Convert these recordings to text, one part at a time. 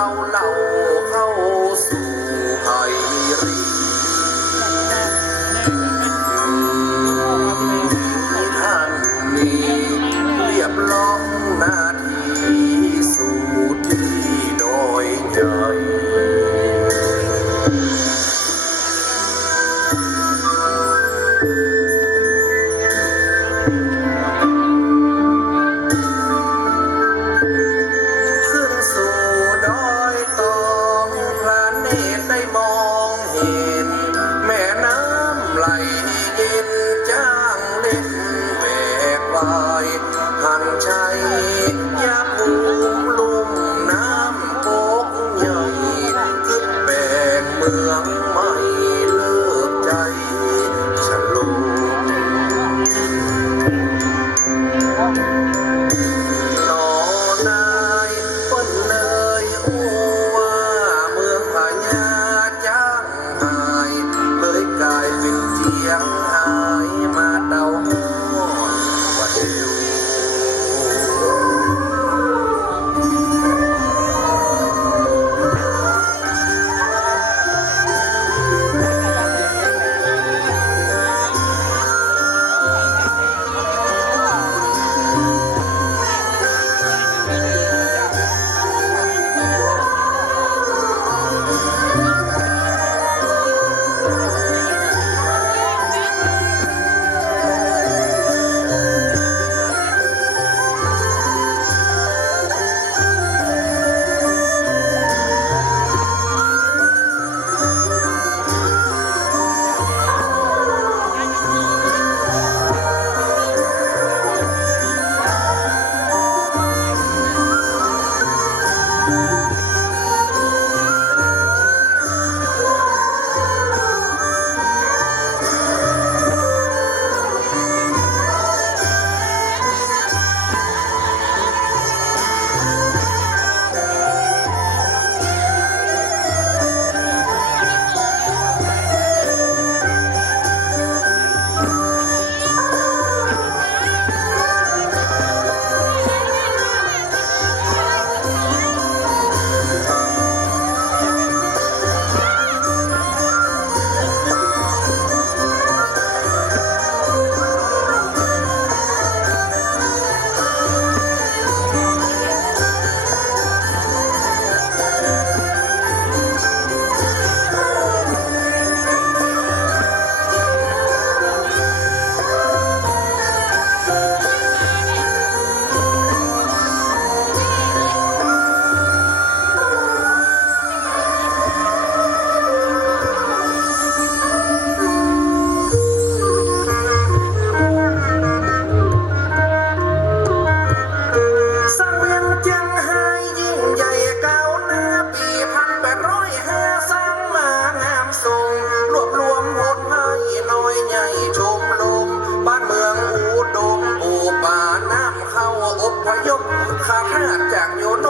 lao lao Bye. นครับถ้าหากจากโยนโน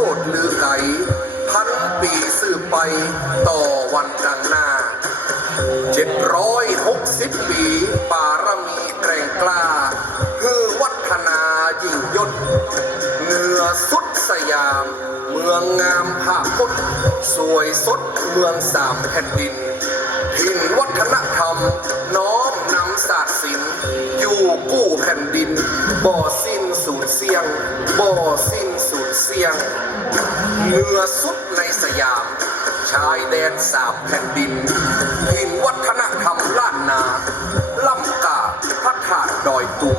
ช่วงโชดลือไกพันปีสืบไปต่อวันดังหน้าเจ็ดร้อยหกสิบปีปารมีแกร่งกล้าคือวัฒนายิ่งยศเหนือสุดสยาม เมืองงามภาพพจน์สวยสดเมืองสามแผ่นดินถิ่นวัฒนธรรม น้อมนำศาสตร์ศิลป์อยู่กู้แผ่นดิน บ่สิ้นสูญเสียง บ่สิ้น เสียงเมื่อสุดในสยาม ชายแดนสามแผ่นดินถิ่นวัฒนธรรมล้านนา ล้ำกาพระธาตุดอยตุง